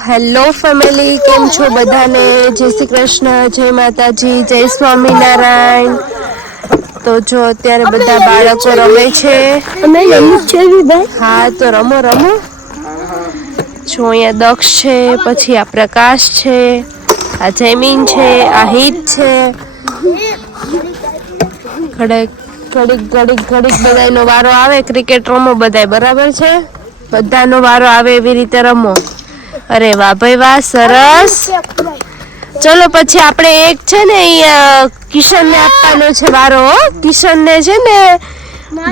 Hello family, કેમ છો બધાને? જય શ્રી કૃષ્ણ, જય માતાજી, જય સ્વામિનારાયણ. તો જો અત્યારે બધા બાળકો રમે છે. હા તો રમો રમો. જો અહીંયા દક્ષ છે, પછી આ પ્રકાશ છે, આ જયમીન છે, આ હિત છે. ઘડીક બધાનો વારો આવે. ક્રિકેટ રમો બધાય, બરાબર છે? બધાનો વારો આવે એવી રીતે રમો. અરે વાહ ભાઈ વાહ, સરસ. ચલો પછી આપણે એક છે ને કિશનને આપવાનો છે વારો. કિશનને છે ને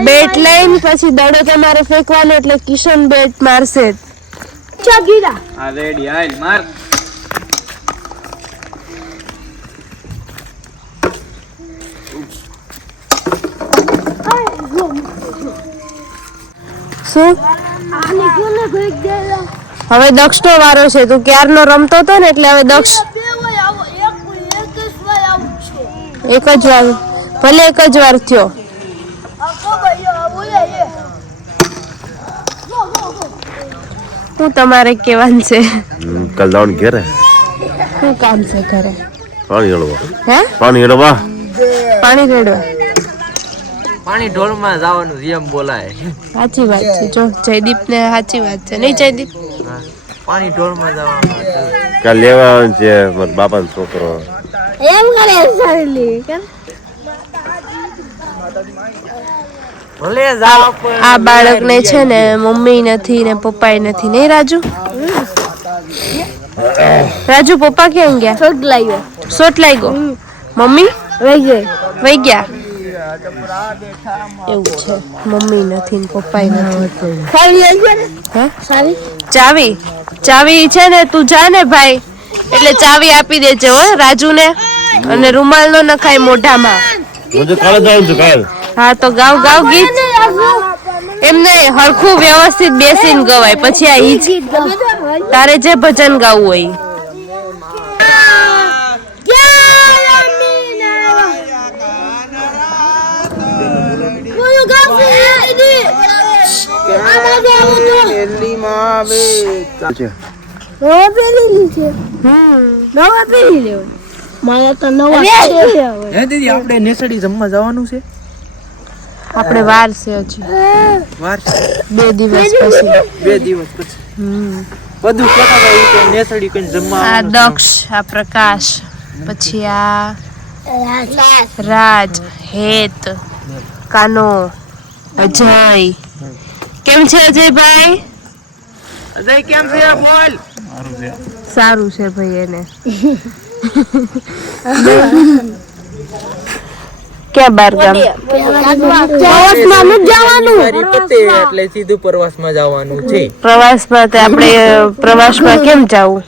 બેટ લઈને પછી દડો તમારે ફેંકવાનો, એટલે કિશન બેટ મારશે. આ રેડી, હાલ માર. શું હવે દક્ષનો વારો છે? તું ક્યારનો રમતો હતો ને, એટલે હવે દક્ષ એક જ વાર, ભલે એક જ વાર થયો. શું તમારે કેવાનું છે? કાલ દાવણ ઘેરે શું કામ છે ઘરે? પાણી હળવા. હે પાણી હળવા, પાણી રેડવા. પાણી ઢોળમાં જવાનું એમ બોલાય. સાચી વાત છે. જો જયદીપ ને સાચી વાત છે, નહીં જયદીપ? પાણી ઢોળમાં જવાનું કાલ લેવા આવવાનું છે મારા બાપાનો છોકરો. એમ કરે સારી ભલે જાવ. આ બાળકને છે ને મમ્મી નથી ને પપ્પા નથી, નહીં રાજુ? રાજુ પપ્પા કેમ ગયા? શોટ લાગ્યો. મમ્મી વહી ગયા. એવું છે, મમ્મી નથી ને પપ્પા નથી. ચાવી છે ને, તું જા ને ભાઈ, એટલે ચાવી આપી દેજે હો રાજુ ને. અને રૂમાલ નો નખાય મોઢામાં. હું તો કાલે જાઉં છું કાલ. હા તો ગાવ ગીત. એમને હરખું વ્યવસ્થિત બેસીને ગવાય. પછી આ ઈ તારે જે ભજન ગાવું હોય. આપણે નેસડી જમવા જવાનું છે. આપણે વાર છે હજી, વાર 2 દિવસ પછી. 2 દિવસ પછી બધું કેતા નેસડી કઈ જમવા. આ દક્ષ, આ પ્રકાશ, પછી આ રાજ, હેત, કાનો, અજય. કેમ છે અજયભાઈ? અજય કેમ છે? બોલ. સારું છે ભાઈ. એને ક્યાં બાર ગામ? એટલે સીધું પ્રવાસમાં જવાનું છે. પ્રવાસમાં આપણે પ્રવાસમાં કેમ જવું?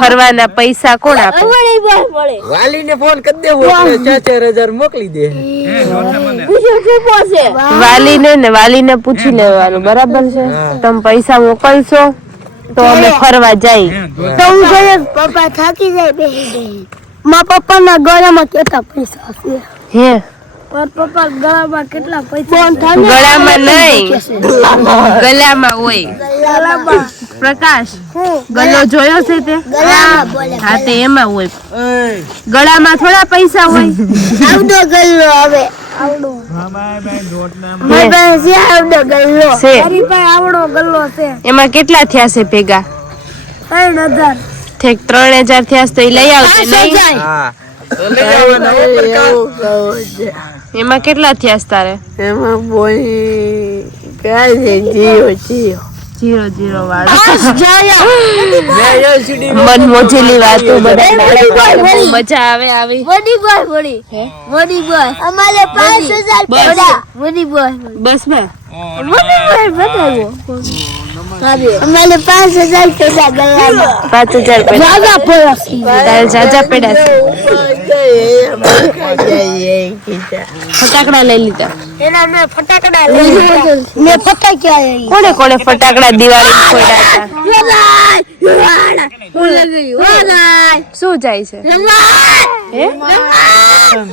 ફરવાના પૈસા કોણ આપે? વાલીને ફોન કરી દેવો, 4,000 મોકલી દે. વાલીને પૂછી લેવાનું, બરાબર છે? તમે પૈસા મોકલશો તો અમે ફરવા જઈએ. પપ્પા થાકી જાય. મારા પપ્પા ના ગળામાં કેટલા પૈસા છે? હે પપ્પા ગળામાં કેટલા પૈસા? ગળામાં નહીં, ગલામાં હોય. પ્રકાશ, ગલો જોયો છે તે? હા તે એમાં હોય. ગળામાં થોડા પૈસા હોય. આવડો ગલ્લો હવે આવડો છે. એમાં કેટલા થયા છે ભેગા? 3,000. 3,000 થયા તો લઈ આવશે નહીં? હા એમાં કેટલા થયા તારે? એમાં બોલી જીરો વાળો મન મોજેલી વાતો બધા મજા આવે આવી. અમારે 5,000 બસમાં અમારે 5,000 પેડા ગલ્લામાં. 5,000 તારે જાજા પેડા છે. ફટાકડા લઈ લીધા. એના મેં ફટાકડા લઈ લીધા. મેં ફટાક્યા કોને કોને ફટાકડા દિવાળી ફોડ્યા હતા? શું જાય છે? હે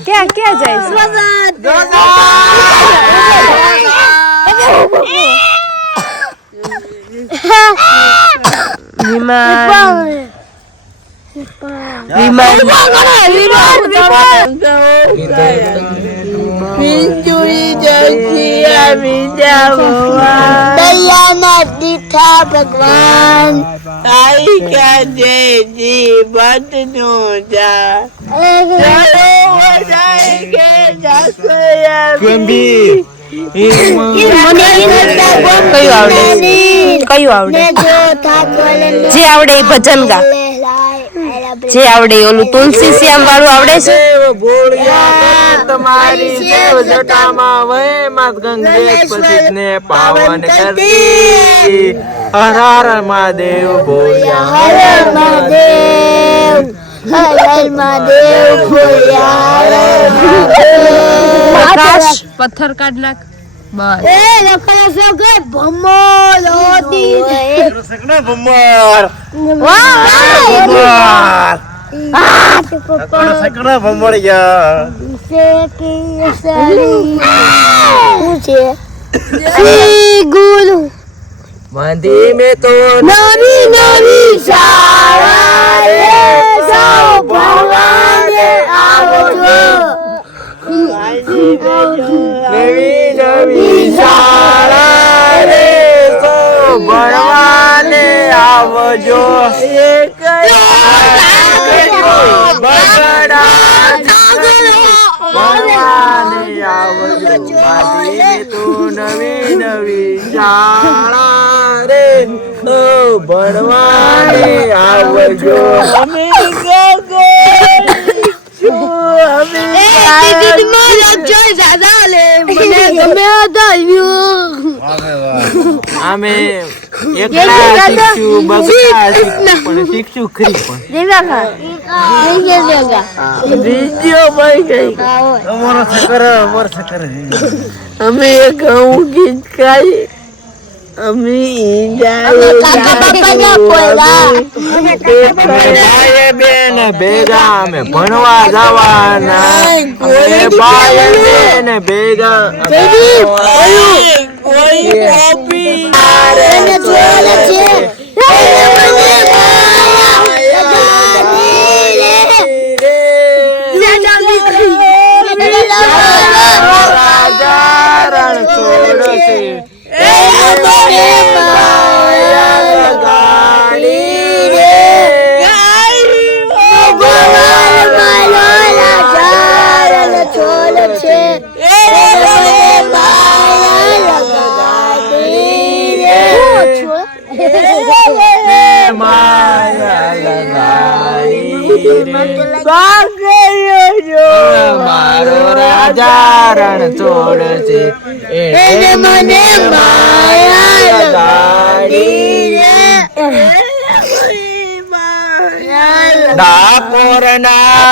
ક્યાં ક્યાં જાય છે? દયાના દીઠા ભગવાન આઈ કા જે જીવત નો જા કયું આવડે? જે આવડે એ ભજન ગા. જે આવડે એ ઓલું તુલસી શ્યામ વાળું આવડે છે. ભોળિયા તમારી દેવ જટામાં વહે માત ગંગે પતિત ને પાવન કરતી હર હર મહાદેવ ભોળિયા હર મહાદેવ હર મહાદેવ પ્રકાશ પથ્થર કાઢ નાખ. બસ એ લખા સગે ભમો લોટી રે સકના ભમર સકના ભમર યા સે કી સરી પૂછે સી ગુલુ મંદી में तो નવી નવી શાળા રે સૌ ભગવાન આવજો નવી નવી શાળા રે સો ભણવાને આવજો ભણવાને આવજો મંદી તો નવી નવી શાળા રે સો ભણવાને આવજો અમે અમે એકલા શીખશું બગડા શીખશું પણ શીખશું ખરી પણ વિડિયો ભાઈ ગઈ અમારો સકર અમે ઘઉં ગીત ખાઈ અમે બેન ભેગા અમે ભણવા જવાના ભાઈ બેન ભેગા કોઈ કોપી રાજા રણ છોડશે મારો રાજા રણ છોડશે એને મને માયા લગાડી ડાકોર ના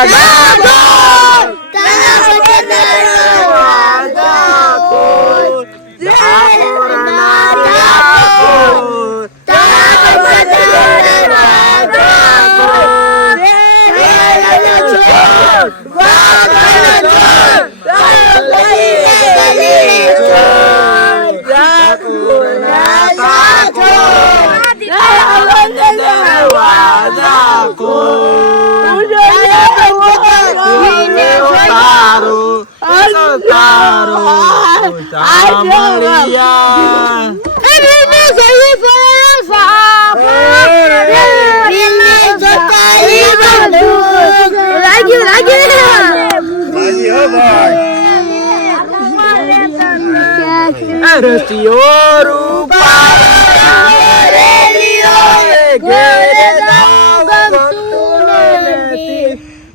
રસિયો રૂપા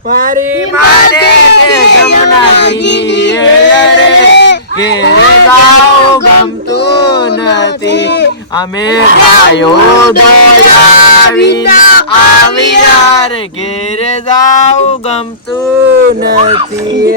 મારી મારે ગમતું નથી અમે ગાયો દોયા વિના આવ્યા રે ઘેર જાવ ગમતું નથી